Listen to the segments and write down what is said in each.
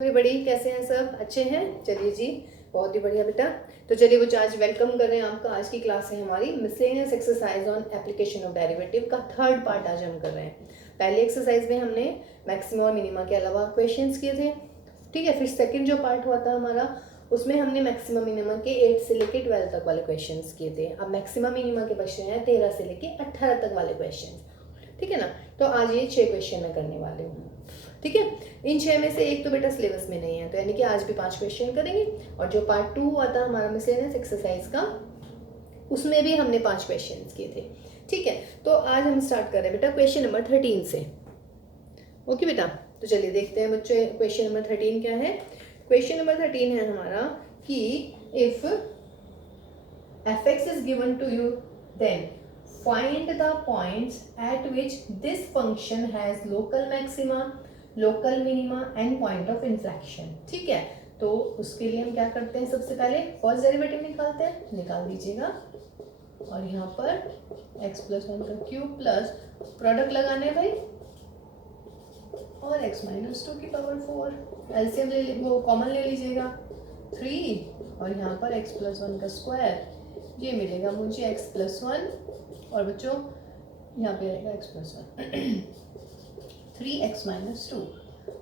बड़ी कैसे हैं सब? अच्छे हैं? चलिए जी, बहुत ही बढ़िया बेटा। तो चलिए बच्चों, आज वेलकम कर रहे हैं आपका। आज की क्लास है हमारी miscellaneous exercise on application of derivative का थर्ड पार्ट आज हम कर रहे हैं। पहले एक्सरसाइज में हमने मैक्सिमा और मिनिमा के अलावा क्वेश्चंस किए थे, ठीक है। फिर सेकंड जो पार्ट हुआ था हमारा, उसमें हमने मैक्सिमा मिनिमा के 8 से लेके 12 तक वाले क्वेश्चंस किए थे। अब मैक्सिमा मिनिमा के बच रहे हैं 13 से लेके 18 तक वाले क्वेश्चन, ठीक है ना। तो आज ये 6 क्वेश्चन मैं करने वाली हूँ, ठीक है। इन 6 में से एक तो बेटा सिलेबस में नहीं है, तो यानी कि आज भी 5 क्वेश्चन करेंगे। और जो पार्ट 2 हुआ था हमारा मिसलेनियस एक्सरसाइज का, उसमें भी हमने 5 क्वेश्चन किए थे, ठीक है। तो आज हम स्टार्ट कर रहे हैं बेटा क्वेश्चन नंबर 13 से। ओके बेटा, तो चलिए देखते हैं बच्चों क्वेश्चन नंबर 13 क्या है। क्वेश्चन नंबर 13 है हमारा कि if f(x) is given to you, then find the points at which this function has local maxima, local minima and point of inflection, ठीक है। तो उसके लिए हम क्या करते हैं, सबसे पहले फर्स्ट डेरिवेटिव निकालते हैं, निकाल दीजिएगा। और यहाँ पर x प्लस 1 का क्यूब प्लस प्रोडक्ट लगाना है भाई, और x माइनस 2 की पावर 4, एलसीएम ले वो कॉमन ले लीजिएगा 3, और यहाँ पर x प्लस 1 का स्क्वायर, ये मिलेगा मुझे x प्लस 1, और बच्चों यहाँ पे रहेगा x प्लस 1 3x माइनस 2।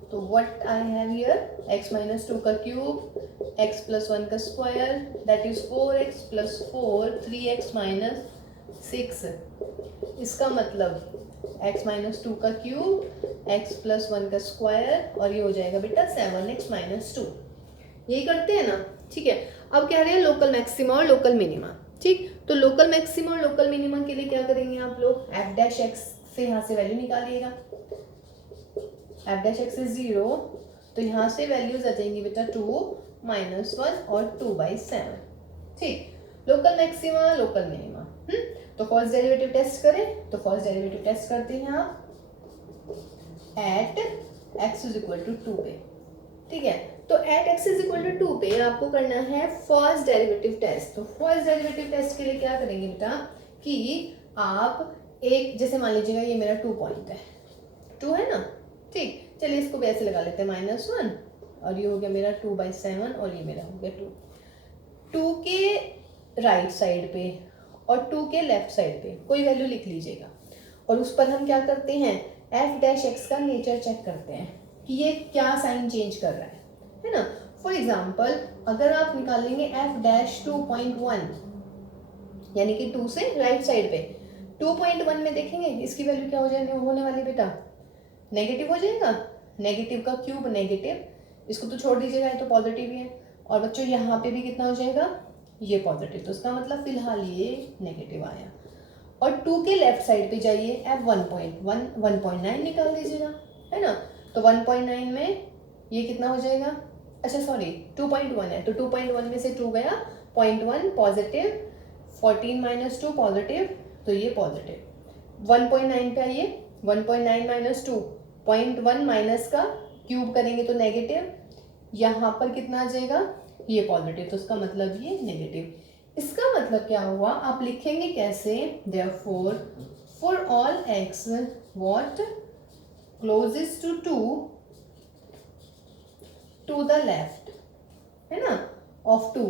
तो what I have here, x minus 2 का क्यूब, x प्लस 1 का square, that is 4x plus 4 3x minus 6। इसका मतलब x माइनस 2 का क्यूब, x प्लस 1 का स्क्वायर, और ये हो जाएगा बेटा 7x माइनस 2। यही करते हैं ना, ठीक है। अब कह रहे हैं लोकल मैक्सिमा और लोकल मिनिमा, ठीक। तो लोकल मैक्सिमा और लोकल मिनिमा के लिए क्या करेंगे आप लोग, f' से यहाँ से वैल्यू निकालिएगा। f' इज 0, तो यहाँ से वैल्यूज आ जाएंगी बेटा 2 माइनस 1 और 2/7, ठीक। लोकल मैक्सिमा लोकल मिनिमा, तो फर्स्ट डेरिवेटिव टेस्ट करें। तो फर्स्ट डेरिवेटिव टेस्ट करते हैं आप at x is equal to 2 पे, ठीक है। तो at x is equal to 2 पे आपको करना है फर्स्ट डेरिवेटिव टेस्ट। तो फर्स्ट डेरिवेटिव टेस्ट के लिए क्या करेंगे बेटा कि आप एक, जैसे मान लीजिएगा ये मेरा 2 पॉइंट है, 2 है ना, ठीक। चलिए इसको भी ऐसे लगा लेते हैं -1, और ये हो गया मेरा 2/7, और ये मेरा हो गया 2 के राइट साइड पे और 2 के लेफ्ट साइड पे कोई वैल्यू लिख लीजिएगा। और उस पर हम क्या करते हैं, f' का नेचर चेक करते हैं कि ये क्या साइन चेंज कर रहा है ना। फॉर एग्जाम्पल अगर आप निकालेंगे f' 2.1, यानी कि 2 से राइट साइड पे 2.1 में देखेंगे इसकी वैल्यू क्या हो जाने होने वाली बेटा, नेगेटिव हो जाएगा। नेगेटिव का क्यूब नेगेटिव, इसको तो छोड़ दीजिएगा, ये तो पॉजिटिव ही है। और बच्चों यहाँ पे भी कितना हो जाएगा, ये पॉजिटिव, तो इसका मतलब फिलहाल ये नेगेटिव आया। और 2 के लेफ्ट साइड पे जाइए, f 1.9 निकाल दीजिएगा, है ना। तो 1.9 में ये कितना हो जाएगा, अच्छा सॉरी 2.1 है, तो 2.1 में से 2 गया, 0.1 पॉजिटिव, 14 माइनस 2 पॉजिटिव, तो ये पॉजिटिव। 1.9 पे आइए, 1.9 माइनस 2, 0.1 माइनस का क्यूब करेंगे तो नेगेटिव, यहाँ पर कितना आ जाएगा, ये पॉजिटिव, तो इसका मतलब ये नेगेटिव। इसका मतलब क्या हुआ, आप लिखेंगे कैसे, therefore for all x what closest to the left, है ना, ऑफ 2,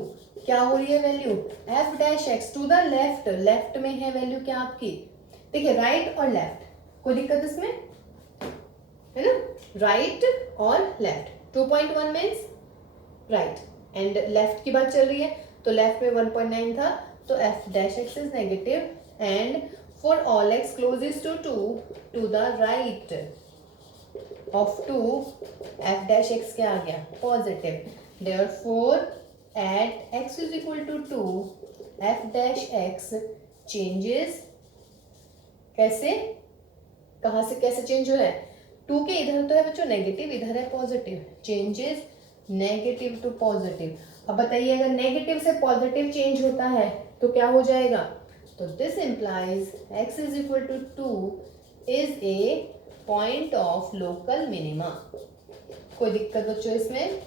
क्या हो रही है value, f' to the left, left में है वैल्यू क्या आपकी, देखिए राइट और लेफ्ट, कोई दिक्कत इसमें है ना, राइट और left. 2.1 means right and left की बात चल रही है, तो लेफ्ट में 1.9 था, तो f' is negative, and for all x closest to the right of 2, f' क्या आ गया, positive. Therefore at x is equal to 2, f' changes कैसे, कहाँ से कैसे चेंज हो रहा है, 2 के इधर तो है बच्चों नेगेटिव, इधर है positive, changes negative to positive. अब बताइए अगर नेगेटिव से पॉजिटिव चेंज होता है तो क्या हो जाएगा, तो this implies x is equal to 2 is a point of local minima. कोई दिक्कत बच्चों इसमें,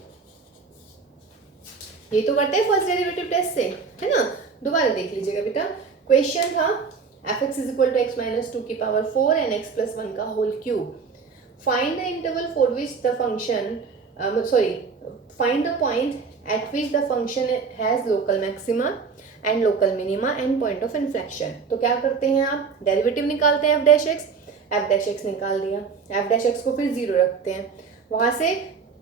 ये तो करते हैं फर्स्ट डेरिवेटिव टेस्ट से, है ना। दोबारा देख लीजिएगा बेटा, क्वेश्चन था f(x) is equal to x minus 2 की पावर 4 एंड x प्लस 1 का whole cube, find the interval for which the function sorry, find the point at which the function has local maxima and local minima and point of inflection. तो क्या करते हैं आप, derivative निकालते हैं F dash x निकाल दिया, F dash x को फिर 0 रखते हैं, वहाँ से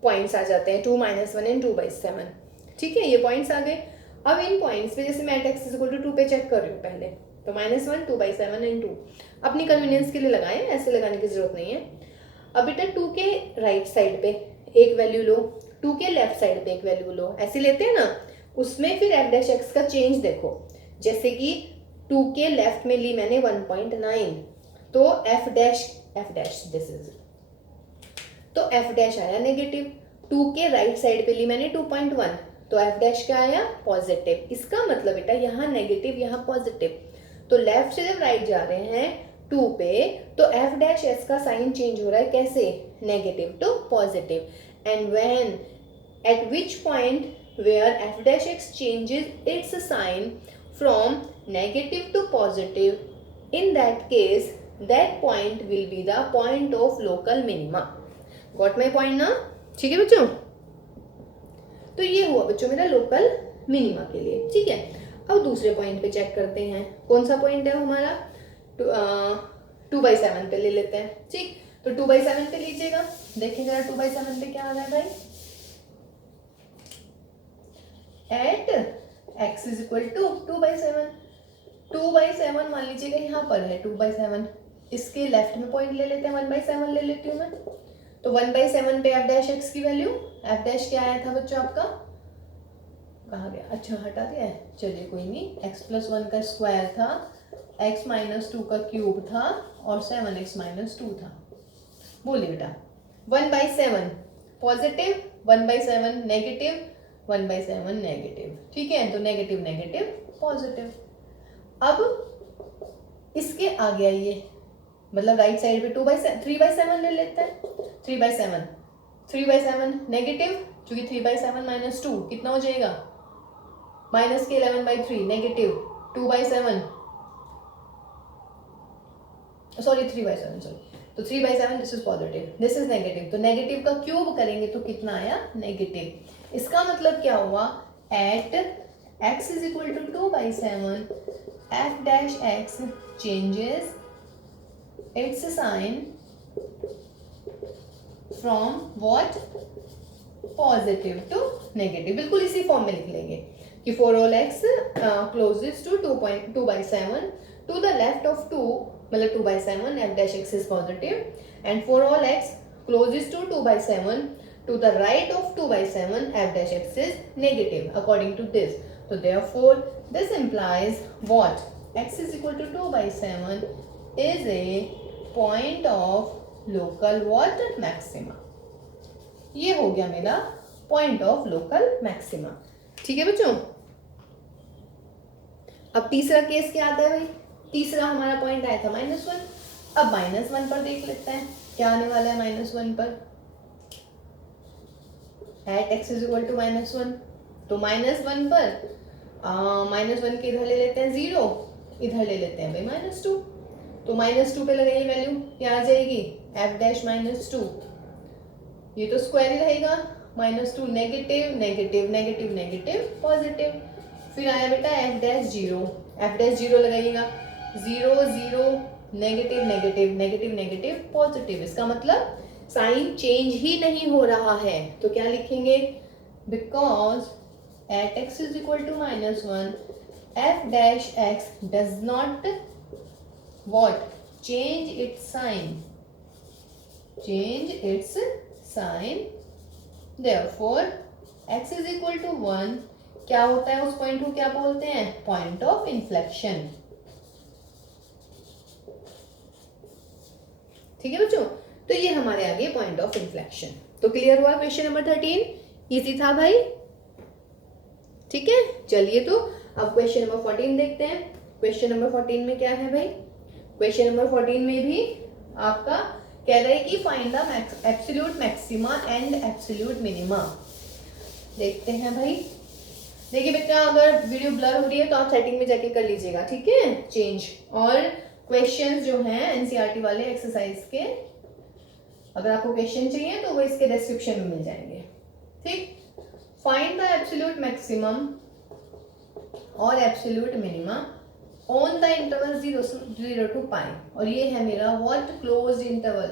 पॉइंट्स आ जाते हैं 2 - 1 एंड 2/7. ठीक है, ये पॉइंट्स आ गए. अब इन पॉइंट्स पे जैसे मैं एट एक्स इक्वल टू 2 पे चेक कर रही हूँ पहले, तो -1 2/7 एंड 2 अपनी कन्वीनियंस के लिए लगाएं, ऐसे लगाने की जरूरत नहीं है. अब बेटा 2 के राइट साइड पे एक वैल्यू लो, 2 के लेफ्ट साइड पे एक वैल्यू लो, ऐसे लेते हैं ना. उसमें फिर एफ डैश एक्स का चेंज देखो, जैसे कि 2 के लेफ्ट में ली मैंने 1.9, तो एफ डैश दिस इज, तो एफ डैश आया नेगेटिव. 2 के राइट साइड पे ली मैंने 2.1, तो एफ डैश क्या आया, पॉजिटिव. इसका मतलब बेटा यहाँ नेगेटिव यहाँ पॉजिटिव, तो लेफ्ट से जब राइट जा रहे हैं 2 पे, तो एफ डैश एस का साइन चेंज हो रहा है, कैसे, negative to positive. And when at which point where f dash x changes its sign from negative to positive, in that case that point will be the point of local minima. Got my point ना? ठीक है बच्चों, तो ये हुआ बच्चों मेरा local minima के लिए. ठीक है, अब दूसरे पॉइंट पे चेक करते हैं. कौन सा पॉइंट है हमारा, 2/7 पे ले लेते हैं. ठीक, तो 2/7 पे लीजिएगा, देखिए जरा 2/7 पे क्या आ रहा है भाई. At x is equal to 2/7. 2/7 मान लीजिएगा यहाँ पर है 2/7, इसके लेफ्ट में पॉइंट ले लेते हैं, 1/7 ले लेती हूँ मैं. तो 1/7 पे एफ डैश एक्स की वैल्यू, एफ डैश क्या आया था बच्चों आपका, कहाँ गया, अच्छा हटा दिया है, चलिए कोई नहीं. x+1 का स्क्वायर था, x - 2 का क्यूब था, और 7x - 2 था. बोलिए बेटा, 1/7 पॉजिटिव, 1/7 नेगेटिव, 1/7 नेगेटिव. ठीक है, तो नेगेटिव नेगेटिव पॉजिटिव. अब इसके आगे आइए, मतलब राइट साइड पे 3/7 ले लेते हैं. 3/7 नेगेटिव, क्योंकि 3/7 - 2 कितना हो जाएगा, -11/3 नेगेटिव. 2/7 सॉरी 3/7 सॉरी, तो 3/7 this is positive, this is negative, तो नेगेटिव का क्यूब करेंगे तो कितना आया, नेगेटिव. इसका मतलब क्या हुआ, at x is equal to 2/7 f dash x changes its sign from what, positive to negative. बिल्कुल इसी फॉर्म में लिख लेंगे कि for all x closest to 2/7 to the left of 2, मतलब 2/7 f dash x is positive, and for all x closest to 2/7 to the right of 2/7 f dash x is negative according to this. So therefore this implies what, x is equal to 2/7 is a point of local what, maxima. ये हो गया मेरा point of local maxima. ठीक है बच्चों, अब तीसरा case क्या आता है भाई, तीसरा हमारा पॉइंट आया था -1. अब -1 पर देख लेते हैं क्या आने वाला है. -1 पर at x is equal to -1, तो -1 पर -1 के इधर ले लेते हैं 0, इधर ले लेते हैं भाई -2, तो -2 पे लगाइए वैल्यू, क्या आ जाएगी, f डैश -2, ये तो स्क्वायर ही रहेगा, -2 negative negative negative negative positive. फिर आया बेटा f डैश 0, f डैश 0 लगाइएगा, 0 0 negative negative negative negative positive. इसका मतलब साइन चेंज ही नहीं हो रहा है, तो क्या लिखेंगे, because at x is equal to -1 f dash x does not what, change its sign, therefore x is equal to 1 क्या होता है, उस पॉइंट को क्या बोलते हैं, पॉइंट ऑफ इन्फ्लेक्शन. ठीक है बच्चों, तो ये हमारे आगे पॉइंट ऑफ इन्फ्लेक्शन. तो क्लियर हुआ क्वेश्चन नंबर 13, इजी था भाई. ठीक है, चलिए तो अब क्वेश्चन नंबर 14 देखते हैं. क्वेश्चन नंबर 14 में क्या है भाई, क्वेश्चन नंबर 14 में भी आपका कह रहा है कि find the absolute maxima and absolute minima. देखते हैं भाई. देखिए बेटा, अगर वीडियो ब्लर हो रही है तो आप सेटिंग में जाके कर लीजिएगा, ठीक है, चेंज. और क्वेश्चंस जो हैं एनसीईआरटी वाले एक्सरसाइज के, अगर आपको क्वेश्चन चाहिए तो वो इसके डिस्क्रिप्शन में मिल जाएंगे. ठीक, फाइंड द एब्सोल्यूट मैक्सिमम और absolute minimum on the interval 0 to पाई, और ये है मेरा what close interval.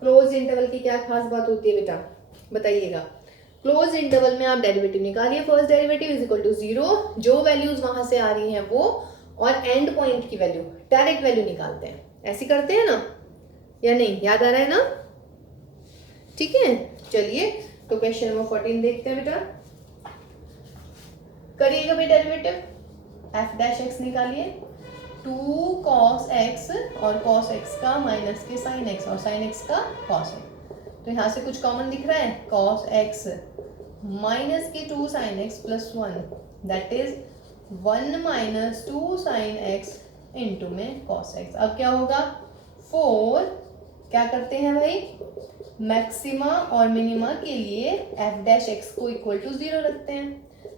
Close interval की क्या खास बात होती है बेटा, बताइएगा। क्लोज इंटरवल में आप डेरिवेटिव निकालिए, first derivative is equal to 0, जो वैल्यूज वहां से आ रही हैं वो, और एंड पॉइंट की वैल्यू, डायरेक्ट वैल्यू निकालते हैं। ऐसे करते हैं ना, या नहीं, याद आ रहा है ना? ठीक है, चलिए तो क्वेश्चन नंबर 14 देखते हैं बेटा। करिएगा बेटा डेरिवेटिव, एफ डैश एक्स निकालिए, 2 cos x और cos x का माइनस के sin x और sin x का cos x। तो यहाँ से कुछ कॉमन दिख रहा है, cos x माइनस के 2 sin x plus 1, that is 1 minus 2 sin x into में cos x। अब क्या होगा, 4, क्या करते हैं भाई, मैक्सिमा और मिनिमा के लिए एफ डैश एक्स को इक्वल टू 0 रखते हैं।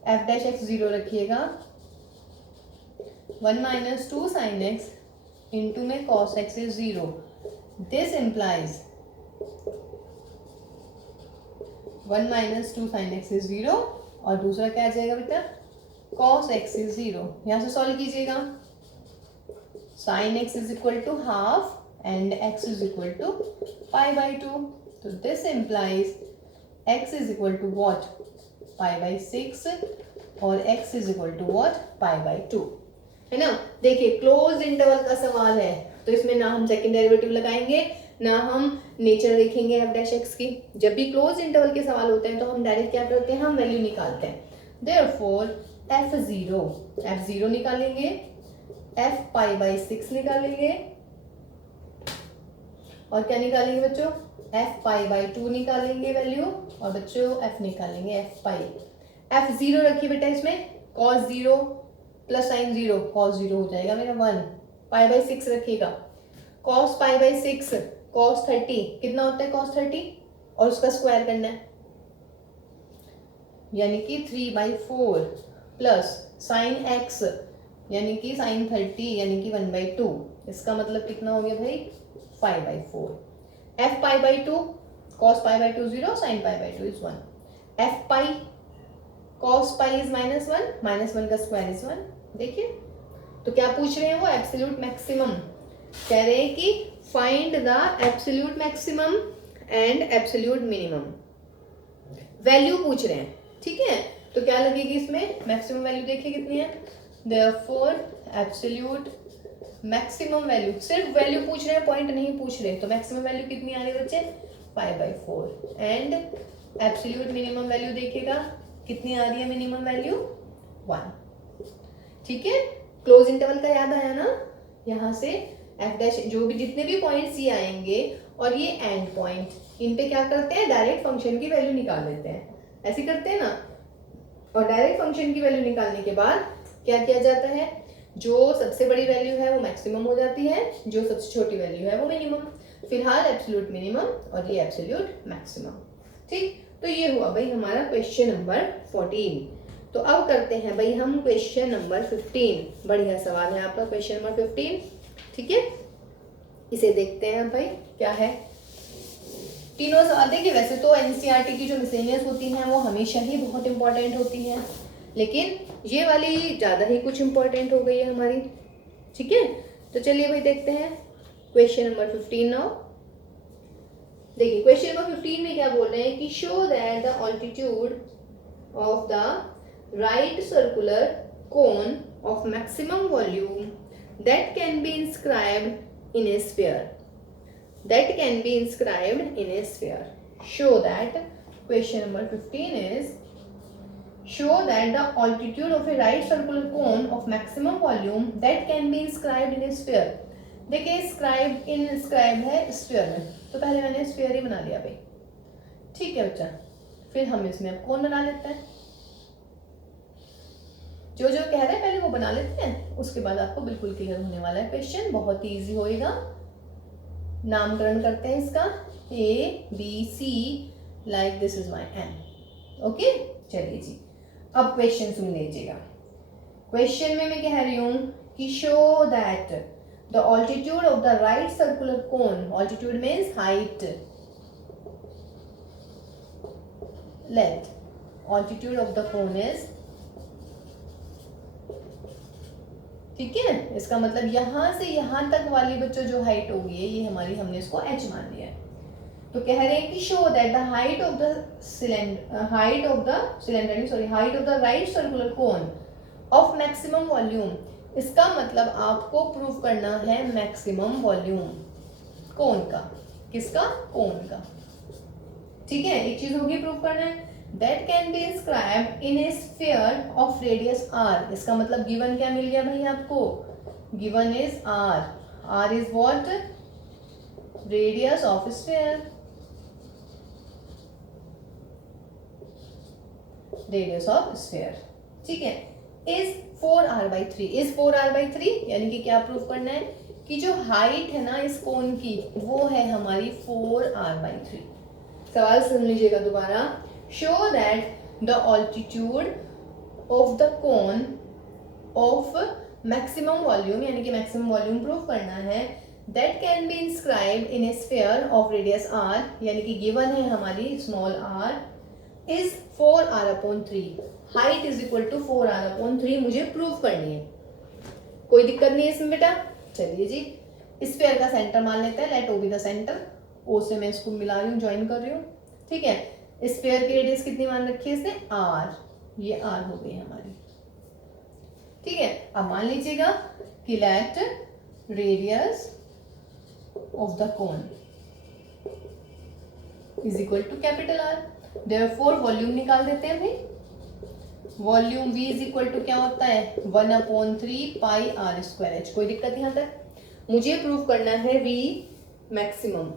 एफ डैश एक्स 0 रखिएगा, 1 माइनस 2 sin x इंटू में cos x is 0, this implies 1 minus 2 sin x is 0, और दूसरा क्या आ जाएगा बेटा, cos x इज 0। यहां से सॉल्व कीजिएगा, sin x is equal to half and x is equal to pi by 2, तो this implies x is equal to what, pi by 6, और x is equal to what, pi by 2, है ना। देखिए close interval का सवाल है, तो इसमें ना हम सेकंड डेरिवेटिव लगाएंगे, ना हम नेचर देखेंगे एफ डैश एक्स की। जब भी क्लोज इंटरवल के सवाल होते हैं तो हम डायरेक्ट क्या करते हैं, हम वैल्यू निकालते हैं। देयरफॉर f0 निकालेंगे, f पाई बाई 6 निकालेंगे, और क्या निकालेंगे बच्चों, f पाई बाई 2 निकालेंगे वैल्यू, और बच्चों f निकालेंगे f पाई। f0 रखिए बेटा, इसमें cos 0 प्लस साइन 0, cos 0 हो जाएगा मेरा 1, पाई बाई 6 रखिएगा, cos पाई बाई 6 cos 30, कितना होता है cos 30, और उसका स्क्वायर करना है, यानी कि 3/4 प्लस साइन x यानी कि साइन 30 यानी कि 1/2, इसका मतलब कितना हो गया भाई 5/4। f pi by 2, cos pi by 2 0, sin pi by 2 is 1, f pi cos pi is -1, -1 का स्क्वायर इज 1। देखिए तो क्या पूछ रहे हैं वो, एब्सोल्यूट मैक्सिमम। कह रहे हैं कि find the absolute maximum and absolute minimum, value पूछ रहे हैं। ठीक है, तो क्या लगेगी इसमें, मैक्सिमम वैल्यू देखिए कितनी है, देयरफॉर एब्सोल्यूट मैक्सिमम वैल्यू, सिर्फ वैल्यू पूछ रहे हैं, पॉइंट नहीं पूछ रहे, तो मैक्सिमम वैल्यू कितनी आ रही है बच्चे, 5/4, एंड एब्सोल्यूट मिनिमम वैल्यू देखिएगा कितनी आ रही है, मिनिमम वैल्यू 1। ठीक है, क्लोज इंटरवल का याद आया ना, यहाँ से एफ डैश जो भी जितने भी पॉइंट्स ये आएंगे और ये एंड पॉइंट, इन पे क्या करते हैं, डायरेक्ट फंक्शन की वैल्यू निकाल लेते हैं, ऐसे करते हैं ना। और डायरेक्ट फंक्शन की वैल्यू निकालने के बाद क्या किया जाता है, जो सबसे बड़ी वैल्यू है वो मैक्सिमम हो जाती है, जो सबसे छोटी वैल्यू है वो मिनिमम, फिलहाल एब्सोल्यूट मिनिमम और ये एब्सोल्यूट मैक्सिमम। ठीक, तो ये हुआ भाई हमारा क्वेश्चन नंबर 14। तो अब करते हैं भाई हम क्वेश्चन नंबर 15, बढ़िया सवाल है आपका क्वेश्चन नंबर 15। ठीक है, इसे देखते हैं भाई क्या है। तीनों सवाल देखिए, वैसे तो एनसीईआरटी की जो मिसलेनियस होती हैं वो हमेशा ही बहुत इंपॉर्टेंट होती हैं, लेकिन ये वाली ज़्यादा ही कुछ इंपॉर्टेंट हो गई है हमारी। ठीक है, तो चलिए भाई देखते हैं क्वेश्चन नंबर 15 नाउ। देखिए क्वेश्चन नंबर 15 में क्या बोल रहे हैं कि show that the altitude of the right circular cone of maximum volume that can be inscribed in a sphere, that can be inscribed in a sphere. Show that, question number 15 is, show that the altitude of a right circular cone of maximum volume that can be inscribed in a sphere. देखिए inscribed है sphere में, तो पहले मैंने sphere ही बना लिया भाई। ठीक है बच्चा, फिर हम इसमें अब कौन बना लेते हैं, जो जो कह रहे हैं पहले वो बना लेते हैं, उसके बाद आपको बिल्कुल क्लियर होने वाला है क्वेश्चन, बहुत ही ईजी होएगा। नामकरण करते हैं इसका, ABC, like this is my aim. Okay, चलिए जी अब क्वेश्चन सुन लीजिएगा। क्वेश्चन में मैं कह रही हूं कि show that the altitude of the right circular cone, altitude means height, length, altitude of the cone is, ठीक है, इसका मतलब यहां से यहां तक वाली बच्चों जो हाइट होगी ये हमारी, हमने इसको h मान लिया है। तो कह रहे हैं कि show that the height of the cylinder, height of the right circular cone of maximum volume. इसका मतलब आपको प्रूव करना है मैक्सिमम वॉल्यूम कोन का, किसका, कोन का, ठीक है। एक चीज होगी प्रूव करना है, that can be inscribed in a sphere of radius r। इसका मतलब गिवन क्या मिल गया भाई आपको, given is r is what, radius of sphere, radius of sphere, ठीक है, इज 4r/3, इज 4r/3 यानी कि क्या प्रूव करना है कि जो हाइट है ना इस कोन की वो है हमारी 4r/3। सवाल सुन लीजिएगा दोबारा, show that the altitude of the cone of maximum volume, यानी कि मैक्सिमम वॉल्यूम प्रूव करना है, that can be inscribed in a sphere of radius r, यानी कि गिवन है हमारी small r, is 4r/3, height is equal to 4r/3 मुझे prove करनी है। कोई दिक्कत नहीं है इसमें बेटा। चलिए जी, स्फीयर का सेंटर मान लेते हैं, let O be the centre, O से मैं इसको मिला रही हूँ, ज्वाइन कर रही हूँ, ठीक है। स्फीयर की रेडियस कितनी मान रखी है इसने, r, ये r हो गई हमारी, ठीक है। अब मान लीजिएगा कि let radius of the cone is equal to capital R, therefore volume निकाल देते हैं भाई। Volume V is equal to क्या होता है, 1/3 पाई r²h। कोई दिक्कत यहाँ तक, मुझे प्रूव करना है V मैक्सिमम,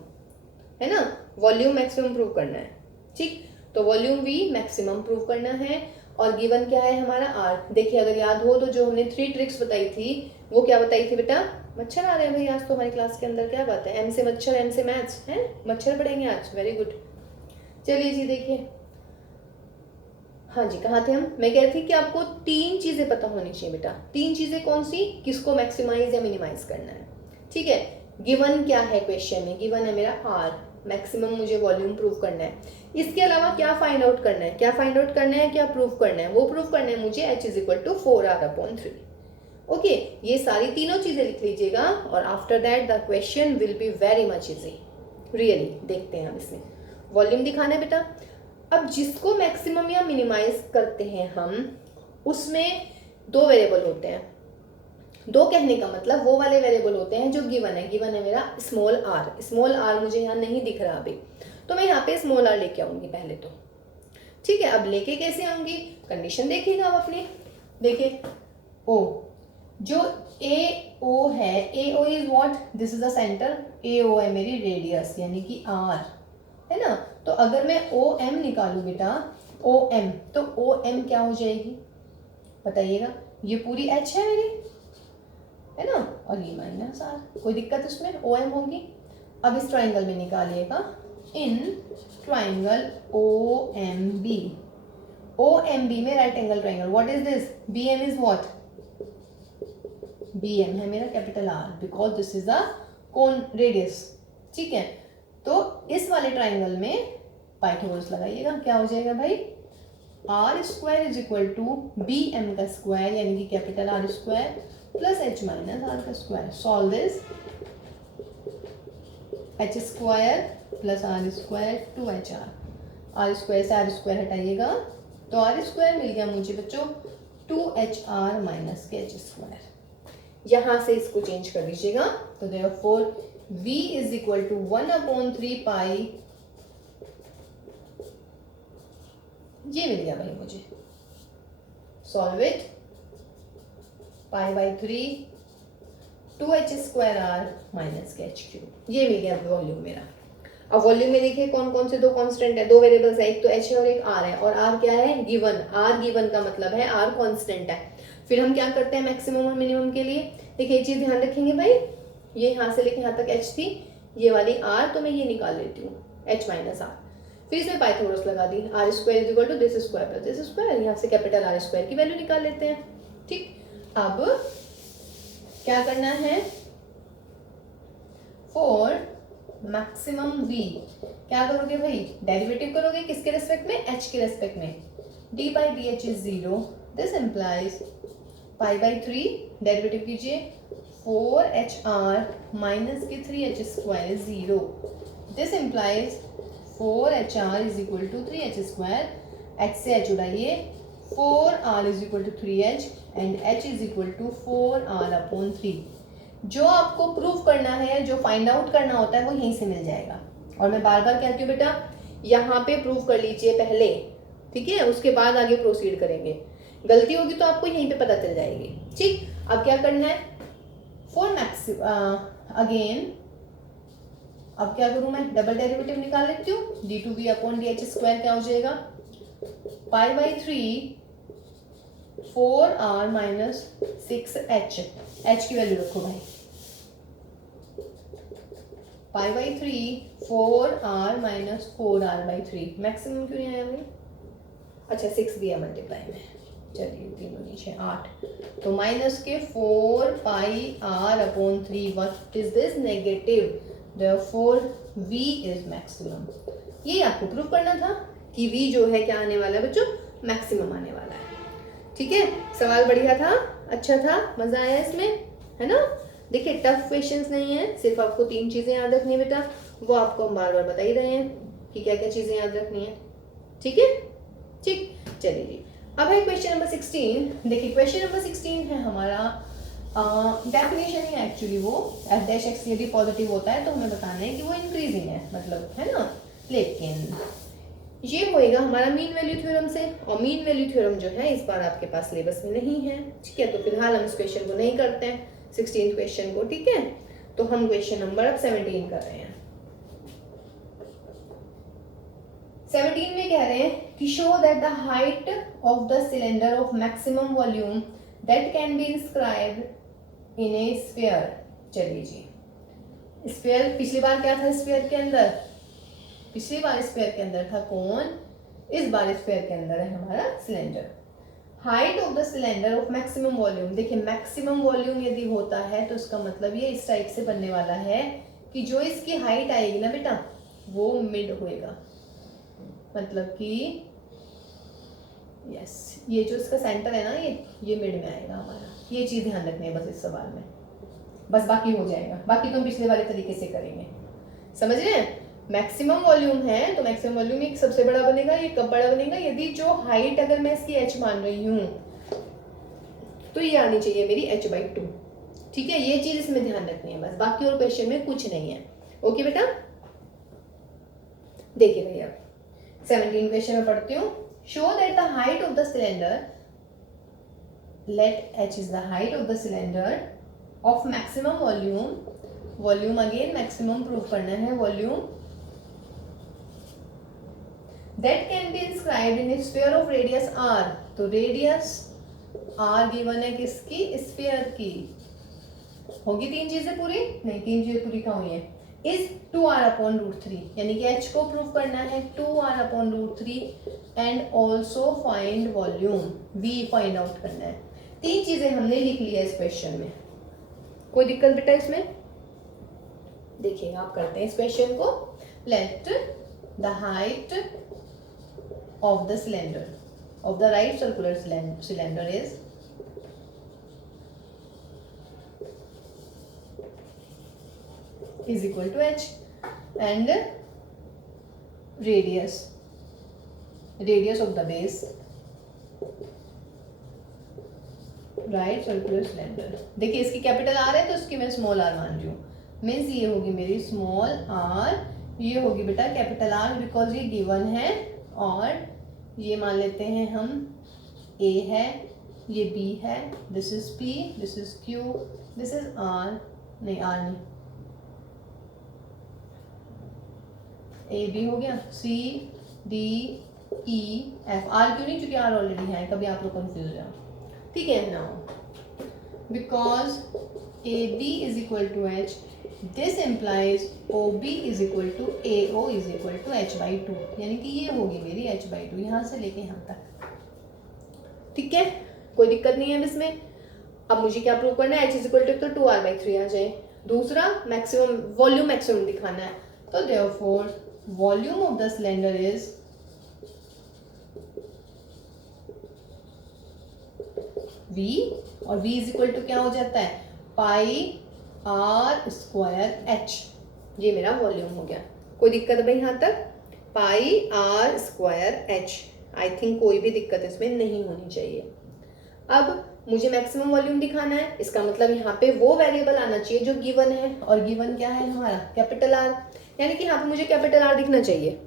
है ना, वॉल्यूम मैक्सिमम प्रूव करना है, ठीक। तो वॉल्यूम V मैक्सिमम प्रूव करना है और गिवन क्या है हमारा R। देखिए अगर याद हो तो जो हमने 3 ट्रिक्स बताई थी वो क्या बताई थी बेटा, मच्छर आ रहे हैं भाई आज तो हमारी क्लास के अंदर, क्या बात है, M से मच्छर, M से मैथ्स है, मच्छर पढ़ेंगे आज, वेरी गुड। चलिए जी देखिए, हाँ जी कहाँ थे हम, मैं कह रही थी कि आपको 3 चीजें पता होनी चाहिए बेटा। 3 चीजें कौन सी, किसको मैक्सिमाइज या मिनिमाइज करना है, ठीक है। गिवन क्या है क्वेश्चन में, गिवन है मेरा R, मैक्सिमम मुझे वॉल्यूम प्रूव करना है। इसके अलावा क्या फाइंड आउट करना है, क्या फाइंड आउट करना है, क्या प्रूव करना है, वो प्रूव करना है मुझे h is equal to 4r/3। Okay, ये सारी तीनों चीजें लिख लीजिएगा और after that the question will be very much easy, really. देखते हैं हम इसमें वॉल्यूम दिखाना है बेटा। अब जिसको मैक्सिमम या मिनिमाइज करते हैं हम, उसमें 2 वेरिएबल होते हैं। 2 कहने का मतलब वो वाले वेरिएबल होते हैं जो गिवन है, गिवन है मेरा स्मॉल r। स्मॉल r मुझे यहाँ नहीं दिख रहा अभी, तो मैं यहाँ पे स्मॉल r लेके आऊंगी पहले तो, ठीक है। अब लेके कैसे आऊंगी, कंडीशन देखिएगा आप अपनी, देखिए ओ, जो AO है, AO is what, this is the centre, AO है मेरी रेडियस यानी कि r, है ना। तो अगर मैं OM निकालू बेटा, OM, तो OM क्या हो जाएगी बताइएगा, ये पूरी H है मेरी, है ना, और ये माइनस R, कोई दिक्कत उसमें, OM होगी। अब इस ट्राइंगल में निकालिएगा, इन ट्राइंगल OMB, OMB में right angle triangle, what is this, BM is what, BM है मेरा capital R, because this is the cone radius, ठीक है। तो इस वाले ट्राइंगल में पाइथागोरस लगाइएगा, क्या हो जाएगा भाई, r² is equal to BM का स्क्वायर यानी कि capital R² plus H minus R का square. Solve this, h² plus R² 2HR, R² से R² हटाइएगा तो R² मिल गया मुझे बच्चों 2HR माइनस के H²। यहाँ से इसको चेंज कर दीजिएगा, तो therefore V is equal to 1/3 pi, ये मिल गया भाई मुझे, सॉल्व इट, π/3 2h² माइनस के h³, ये मिल गया वॉल्यूम मेरा। अब वॉल्यूम में देखिए कौन कौन से 2 कांस्टेंट है, 2 वेरिएबल्स है, एक तो h है और एक r है, और r क्या है, गिवन, r गिवन का मतलब है r कांस्टेंट है। फिर हम क्या करते हैं मैक्सिमम और मिनिमम के लिए, देखिए ये चीज ध्यान रखेंगे भाई, ये यहाँ से लेके यहाँ तक h थी, ये वाली r, तो मैं ये निकाल लेती हूँ h माइनस r, फिर इसमें पाइथागोरस लगा दी, r² is equal to this square plus this square, यहाँ से कैपिटल R² की वैल्यू निकाल लेते हैं, ठीक। अब क्या करना है, फॉर मैक्सिमम V क्या करोगे भाई, डेरिवेटिव करोगे, किसके रेस्पेक्ट में, h के रेस्पेक्ट में, d by d h is 0, this implies pi by 3, derivative कीजिए 4HR माइनस के 3H square is 0, this implies 4HR is equal to 3H square, H से H उड़ाइए, 4R is equal to 3H and H is equal to 4R upon 3। जो आपको prove करना है, जो find out करना होता है वो यहीं से मिल जाएगा। और मैं बार बार कहती हूँ बेटा, यहाँ पे प्रूव कर लीजिए पहले, ठीक है, उसके बाद आगे प्रोसीड करेंगे। गलती होगी तो आपको यहीं पे पता चल जाएगी। ठीक, अब क्या करना है, फॉर अगेन अब क्या करूँ मैं, डबल डेरिवेटिव निकाल लेती हूँ, d2v upon D H square क्या हो जाएगा, पाई by 3 4R minus 6H, H की वैल्यू रखो भाई, पाई by 3 4R minus 4R by 3, maximum क्यों नहीं आया भाई, अच्छा 6 दिया मल्टीप्लाई में, चलिए तीनों नीचे 8, तो माइनस के 4 पाई R upon 3, what is this, negative, therefore V is maximum. ये आपको प्रूव करना था कि V जो है क्या आने वाला है बच्चों, मैक्सिमम आने वाला है। ठीक है, सवाल बढ़िया था, अच्छा था, मजा आया इसमें, है ना। देखिए टफ क्वेश्चंस नहीं है, सिर्फ आपको 3 चीजें याद रखनी है बेटा, वो आपको हम बार बार बता ही रहे हैं कि क्या क्या चीजें याद रखनी है। ठीक है, ठीक, चलिए जी, अब है क्वेश्चन नंबर 16। देखिए क्वेश्चन नंबर 16 है हमारा डेफिनेशन ही एक्चुअली, वो एफ डैश एक्स यदि पॉजिटिव होता है तो हमें बताना है कि वो इंक्रीजिंग है, मतलब, है ना। लेकिन ये होएगा हमारा मीन वैल्यू थ्योरम से, और मीन वैल्यू थ्योरम जो है इस बार आपके पास सिलेबस में नहीं है। ठीक है, तो फिलहाल हम इस क्वेश्चन को नहीं करते हैं, 16 क्वेश्चन को। ठीक है, तो हम क्वेश्चन नंबर अब 17 कर रहे हैं। 17 में कह रहे हैं कि show that the height of the cylinder of maximum volume that can be inscribed in a sphere. चलिए जी, स्फीयर पिछली बार क्या था, स्फीयर के अंदर, पिछली बार स्फीयर के अंदर था कौन, इस बार स्फीयर के अंदर है हमारा cylinder. Height of the cylinder of maximum volume, देखिए मैक्सिमम वॉल्यूम यदि होता है तो इसका मतलब ये इस टाइप से बनने वाला है कि जो इसकी हाइट आएगी ना बेटा वो मिड होएगा, मतलब कि यस, ये जो इसका सेंटर है ना ये मिड में आएगा हमारा। ये चीज ध्यान रखनी है बस इस सवाल में, बस बाकी हो जाएगा, बाकी तो हम पिछले वाले तरीके से करेंगे। समझ रहे हैं, मैक्सिमम वॉल्यूम है तो मैक्सिमम वॉल्यूम एक सबसे बड़ा बनेगा, ये कब बड़ा बनेगा, यदि जो हाइट अगर मैं इसकी h मान रही हूँ तो ये आनी चाहिए मेरी h/2। ठीक है, ये चीज इसमें ध्यान रखनी है बस, बाकी और क्वेश्चन में कुछ नहीं है। ओके बेटा, देखिए भैया 17 क्वेश्चन में पढ़ती हूँ। Show that the height of the cylinder, let h is the height of the cylinder of maximum volume, volume again maximum prove करना है, volume that can be inscribed in a sphere of radius r। तो radius r given है किसकी, sphere की। होगी 3 चीजें पूरी, नहीं 3 चीजें पूरी कहाँ हुई है, इज 2r/√3, यानी कि h को प्रूव करना है 2r/√3 and also find volume v find out करना है। 3 चीजें हमने लिख लिया इस क्वेश्चन में, कोई दिक्कत बेटा इसमें। देखिए आप करते हैं इस क्वेश्चन को, let the height of the cylinder of the right circular cylinder is equal to h and radius of the base right circular cylinder। देखिए इसकी कैपिटल r है तो इसकी मैं स्मॉल r मान रही हूँ, मीन्स ये होगी मेरी स्मॉल r, ये होगी बेटा कैपिटल R बिकॉज ये गिवन है, और ये मान लेते हैं हम A है, ये B है, this is P, this is Q, this is R, नहीं R नहीं, A B हो गया, C D E F, R क्यों नहीं, क्योंकि R ऑलरेडी है, कभी आप लोग कंफ्यूज हो। ठीक है, now because AB is equal to H, this implies OB is equal to AO is equal to h/2, यानी कि ये होगी मेरी h/2 यहाँ से लेके यहाँ तक। ठीक है, कोई दिक्कत नहीं है इसमें। अब मुझे क्या प्रूव करना है, h is equal to 2r/3 आ जाए। दूसरा मैक्सिमम वॉल्यूम मैक्सिमम दिखाना है, तो therefore volume of the cylinder is v, और v इज इक्वल टू क्या हो जाता है, पाई आर स्क्वायर एच। ये मेरा वॉल्यूम हो गया। कोई दिक्कत भाई यहाँ तक? Pi are square H, I think कोई भी दिक्कत इसमें नहीं होनी चाहिए। अब मुझे मैक्सिमम वॉल्यूम दिखाना है, इसका मतलब यहाँ पे वो वेरिएबल आना चाहिए जो गिवन है, और गिवन क्या है हमारा, कैपिटल आर। यानी कि यहाँ पे मुझे कैपिटल आर दिखना चाहिए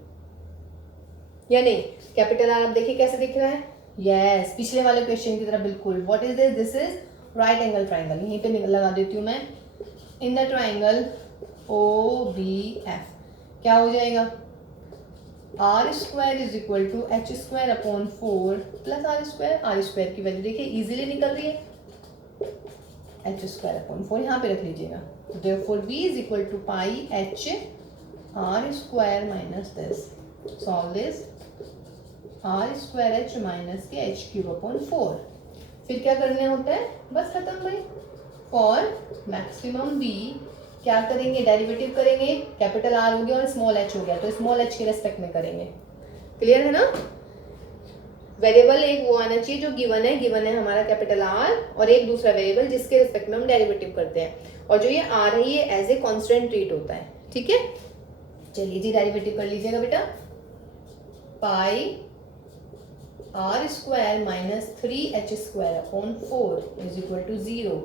या नहीं? कैपिटल आर आप देखिए कैसे दिख रहा है, यस, पिछले वाले क्वेश्चन की तरह बिल्कुल। What is this? This is right angle triangle. यहीं पे लगा देती हूँ मैं, in the triangle o b f क्या हो जाएगा, r square is equal to h square upon 4 plus r square. R square की वैल्यू देखिए इजीली निकल रही है, एच स्क्वायर अपॉन 4 यहाँ पे रख लीजिएगा। तो therefore v is equal to pi h r square minus this, solve this, r square H minus के एच क्यूब अपॉन 4। फिर क्या करने होता है, बस खत्म भाई। फॉर मैक्सिमम v क्या करेंगे, डेरिवेटिव करेंगे, कैपिटल आर हो गया और स्मॉल एच हो गया, तो स्मॉल एच के रेस्पेक्ट में करेंगे। क्लियर है ना? वेरिएबल एक वो आना चाहिए जो गिवन है हमारा कैपिटल आर, और एक दूसरा वेरिएबल जिसके रिस्पेक्ट में हम डेरिवेटिव करते हैं, और जो ये आर है ये एज ए कांस्टेंट ट्रीट होता है। ठीक है, चलिए जी डेरिवेटिव कर लीजिएगा बेटा। Pi are square minus 3h square upon 4 is equal to 0।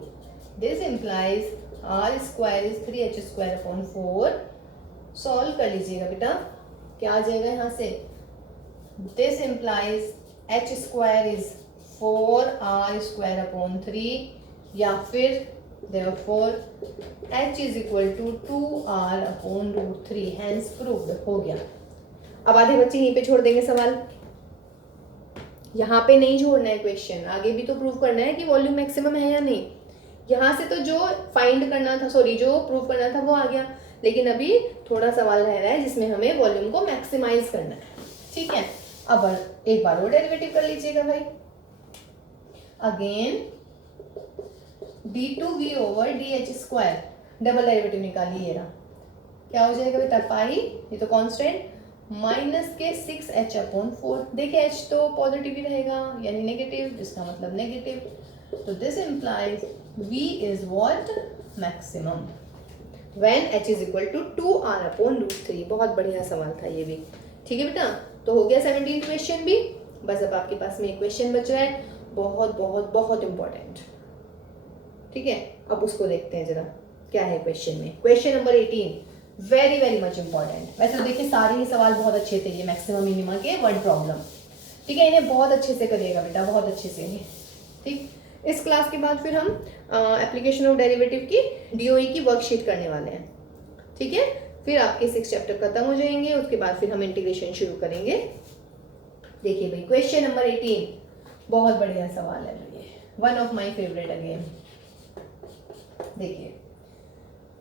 This implies R square is 3h square upon 4। Solve कर लीजिएगा बेटा, क्या आ जाएगा यहाँ से, this implies h square is 4r square upon 3, या फिर therefore h is equal to 2r upon root 3, hence proved. हो गया। अब आधे बच्चे यहीं पे छोड़ देंगे सवाल, यहाँ पे नहीं छोड़ना है क्वेश्चन, आगे भी तो प्रूव करना है कि वॉल्यूम मैक्सिमम है या नहीं। यहाँ से तो जो फाइंड करना था, सॉरी जो प्रूव करना था वो आ गया, लेकिन अभी थोड़ा सवाल रह रहा है जिसमें हमें वॉल्यूम को मैक्सिमाइज करना है। ठीक है, अब एक बार वो डेरिवेटिव कर लीजिएगा भाई। Again d2v over dh square, double derivative निकालिएगा, क्या हो जाएगा बेटा, पाई, ये तो कांस्टेंट, माइनस के 6h अपॉन 4। देखिए h तो पॉजिटिव ही रहेगा यानी नेगेटिव, इसका मतलब नेगेटिव। तो this implies v is what, maximum, when h is equal to 2r upon root 3। बहुत बढ़िया सवाल था ये भी। ठीक है बेटा, तो हो गया 17 क्वेश्चन भी। बस अब आपके पास में एक क्वेश्चन बच रहा है, बहुत बहुत बहुत इंपॉर्टेंट। ठीक है, अब उसको देखते हैं जरा क्या है क्वेश्चन में। Question number 18 very very much important. वैसे तो देखिए सारे ही सवाल बहुत अच्छे थे, ये मैक्सिमम मिनिमा के वर्ड प्रॉब्लम। ठीक है, इन्हें बहुत अच्छे से करिएगा बेटा, बहुत अच्छे से। ठीक, इस क्लास के बाद फिर हम एप्लीकेशन ऑफ डेरिवेटिव की डीओई की वर्कशीट करने वाले हैं। ठीक है, फिर आपके 6 चैप्टर खत्म हो जाएंगे, उसके बाद फिर हम इंटीग्रेशन शुरू करेंगे। देखिए भाई क्वेश्चन नंबर 18 बहुत बढ़िया सवाल है ये, one of my favourite again. देखिए,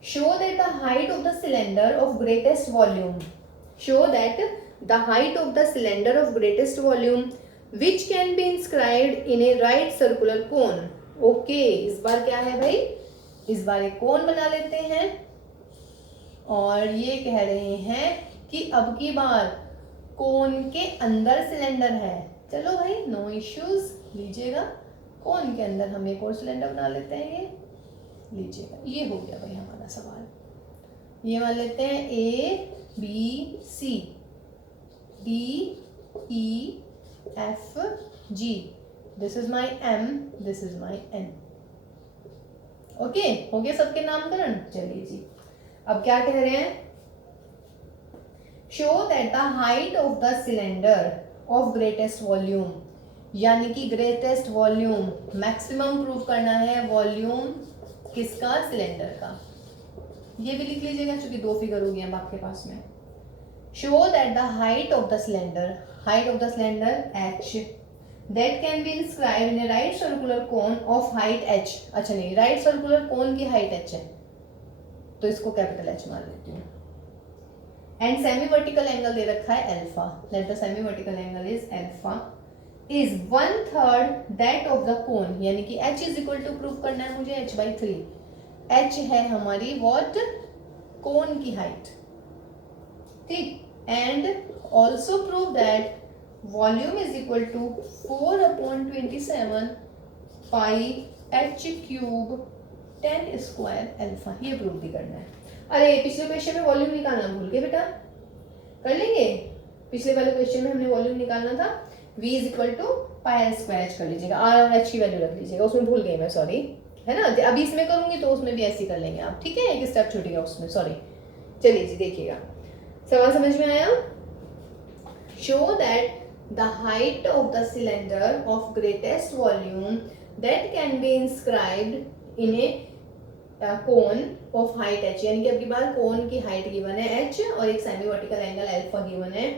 show that the height of the cylinder of greatest volume, show that the height of the cylinder of greatest volume which can be inscribed in a right circular cone। Okay, इस बार क्या है भाई, इस बार एक कोन बना लेते हैं, और ये कह रहे हैं कि अब की बार कोन के अंदर सिलेंडर है। चलो भाई नो इश्यूज, लीजिएगा, कोन के अंदर हम एक और सिलेंडर बना लेते हैं, ये लीजिएगा। ये हो गया भाई हमारा सवाल। ये मान लेते हैं A B C D E F G, this is my M, this is my N। Okay, हो गया सबके नामकरण। चलिए जी, अब क्या कह रहे हैं, show that the height of the cylinder of greatest volume, यानी कि ग्रेटेस्ट वॉल्यूम, मैक्सिमम प्रूव करना है वॉल्यूम किसका, सिलेंडर का। ये भी लिख लीजिएगा क्योंकि 2 फिगर हो गए हैं आपके पास में। Show that the height of the cylinder, height of the cylinder h, that can be inscribed in A right circular cone of height h। अच्छा नहीं, राइट सर्कुलर कोन की हाइट h है, तो इसको कैपिटल H मान लेती हूँ। And semi vertical angle दे रखा है alpha, that the semi vertical angle is alpha is 1/3 that of the cone, यानी कि h is equal to prove करना है मुझे h/3। h है हमारी व्हाट, कोन की हाइट। ठीक, and also prove that volume is equal to 4/27 pi h cube 10 square alpha, ये प्रूव भी करना है। अरे पिछले क्वेश्चन में वॉल्यूम निकालना भूल गए बेटा, कर लेंगे। पिछले वाले क्वेश्चन में हमने वॉल्यूम निकालना था, v is equal to pi are square h कर लीजिएगा, आर और एच की वैल्यू रख लीजिएगा, उसमें भूल गई मैं, सॉरी, है ना। अभी इसमें करूंगी तो उसमें भी ऐसे कर लेंगे आप, ठीक है, एक स्टेप छूट गया उसमें, सॉरी। चलिए जी देखिएगा, सवाल समझ में आया। Show that the height of the cylinder of greatest volume that can be inscribed in A cone of height h, यानी कि अब की बार कोन की हाइट गिवन है h और एक semi vertical angle alpha given है,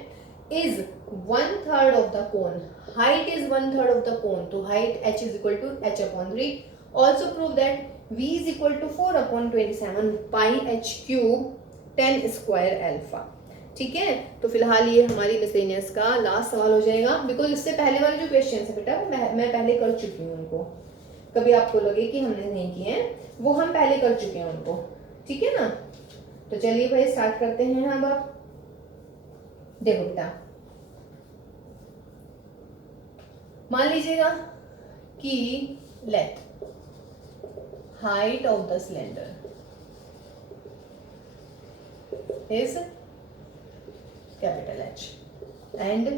is 1/3 of the cone, height is 1/3 of the cone, तो height h is equal to h/3। Also prove that v is equal to 4/27 pi h cube 10 square alpha. ठीक है, तो फिलहाल ये हमारी miscellaneous का last सवाल हो जाएगा, बिकॉज इससे पहले वाले जो क्वेश्चन है बेटा मैं पहले कर चुकी हूँ उनको, कभी आपको लगे कि हमने नहीं किए हैं, वो हम पहले कर चुके हैं उनको, ठीक है ना। तो चलिए भाई स्टार्ट करते हैं। अब देखो बेटा, मान लीजिएगा कि let height of the cylinder is capital H and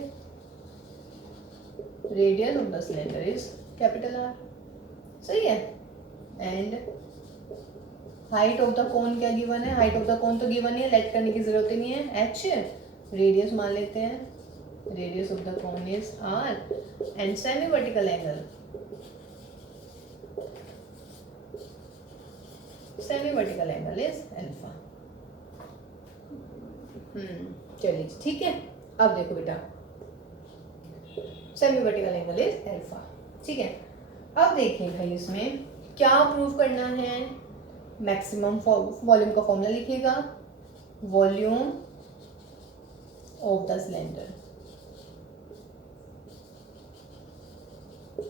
radius of the cylinder is capital R, सही है। एंड हाइट ऑफ द कोन क्या गिवन है, हाइट ऑफ द कोन तो गिवन है, लेट करने की जरूरत ही नहीं है, h, रेडियस मान लेते हैं, radius of the cone is r and semi vertical angle, semi vertical angle is alpha. चलिए ठीक है, अब देखो बेटा semi vertical angle is alpha, ठीक है। अब देखिए भाई इसमें क्या प्रूव करना है, मैक्सिमम वॉल्यूम का फॉर्मूला लिखिएगा, volume of the cylinder